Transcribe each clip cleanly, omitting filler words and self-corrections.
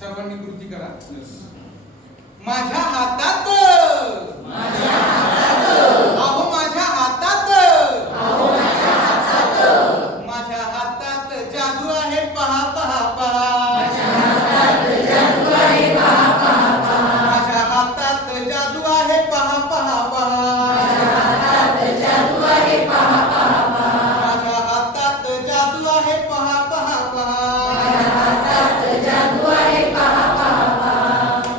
सर्वांनी कृती करा. माझ्या हातात अहो माझ्या हातात माझ्या हातात जादू आहे पहा पहा पहा. माझ्या हातात जादू आहे पहा पहा पहा. माझ्या हातात जादू आहे पहा पहा पहा. माझ्या हातात जादू आहे पहा पहा पहा. माझ्या हातात जादू आहे पहा पहा पहा. माझ्या हातात जादू आहे पहा पहा पहा.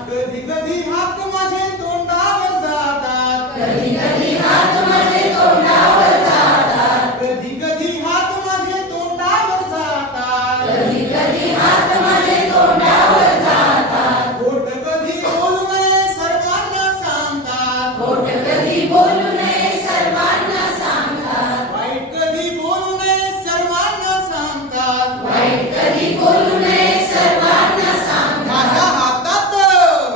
कधी कधी हात माझे तोंडावर जातात. कधी कधी हात माझे तोंडावर जातात. कधी कधी हात माझे तोंडावर जातात. कधी कधी हात माझे तोंडावर जातात. खोट कधी बोलू नये सर्वांना सांगतात. खोट कधी बोलू नये सर्वांना सांगतात. वाईट कधी बोलू नये सर्वांना सांगतात. वाईट कधी बोलू नये सर्वांना सांगतात. माझ्या हातात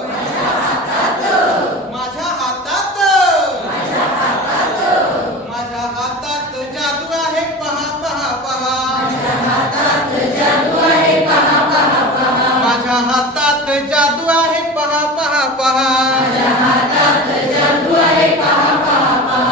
माझ्या हातात माझ्या हातात माझ्या हातात माझ्या हातात जादू आहे पहा पहा पहा. माझ्या हातात जादू आहे पहा पहा पहा. माझ्या हातात जादू आहे पहा पहा पहा. माझ्या हातात जादू आहे पहा पहा पहा.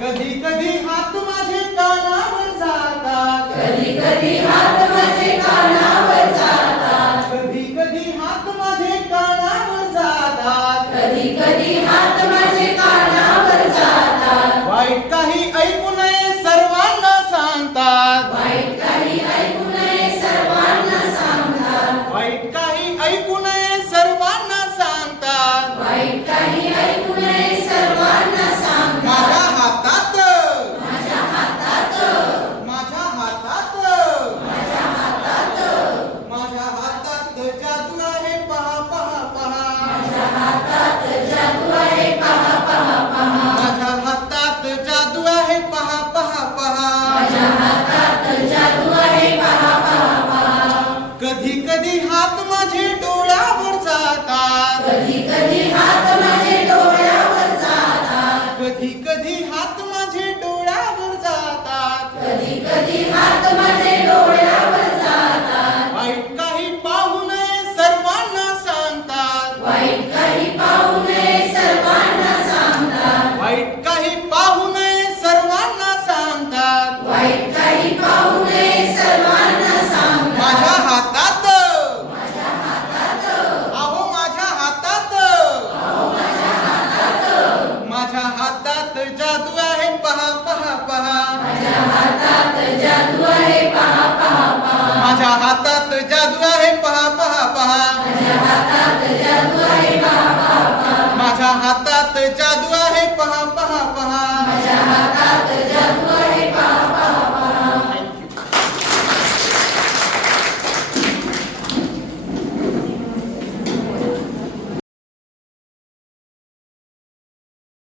कधी कधी हात माझे कानावर जातात. कधी कधी हात माझे कानावर जातात. कधी कधी हात माझे कानावर जातात. कधी कधी हात माझे कानावर जातात. वाईट काही ऐकू नये सर्वांना सांगतात. वाईट काही ऐकू नये सर्वांना सांगतात. वाईट काही ऐकू नये सर्वांना सांगतात. वाईट काही ऐकू नये सर्वांना सांगतात. माझ्या हातात माझ्या हातात माझ्या हातात माझ्या हातात माझ्या हातात जादू आहे पहा पहा पहा. माझ्या हातात जादू आहे पहा पहा पहा. माझ्या हातात जादू आहे पहा पहा पहा. माझ्या हातात जादू आहे पहा पहा पहा. कधी कधी हात माझे डोळ्यावर जातात. कधी कधी हात माझे डोळ्यावर जातात. कधी कधी हात माझे डोळ्यावर जातात. कधी कधी हात माझे डोळ्यावर जातात. वाईट काही पाहू नये सर्वांना सांगतात. वाईट काही पाहू नये सर्वांना सांगतात. वाईट काही पाहू नये सर्वांना सांगतात. वाईट काही पाहू नये सर्वांना सांगतात. माझ्या हातात माझ्या हातात अहो माझ्या हातात अहो माझ्या हातात माझ्या हातात जादू आहे पहा पहा पहा. माझ्या हातात जादू आहे पहा पहा पहा. माझ्या हातात जादू आहे पहा पहा पहा. माझ्या हातात जादू आहे पहा पहा पहा. माझ्या हातात जादू आहे पहा पहा पहा. माझ्या हातात जादू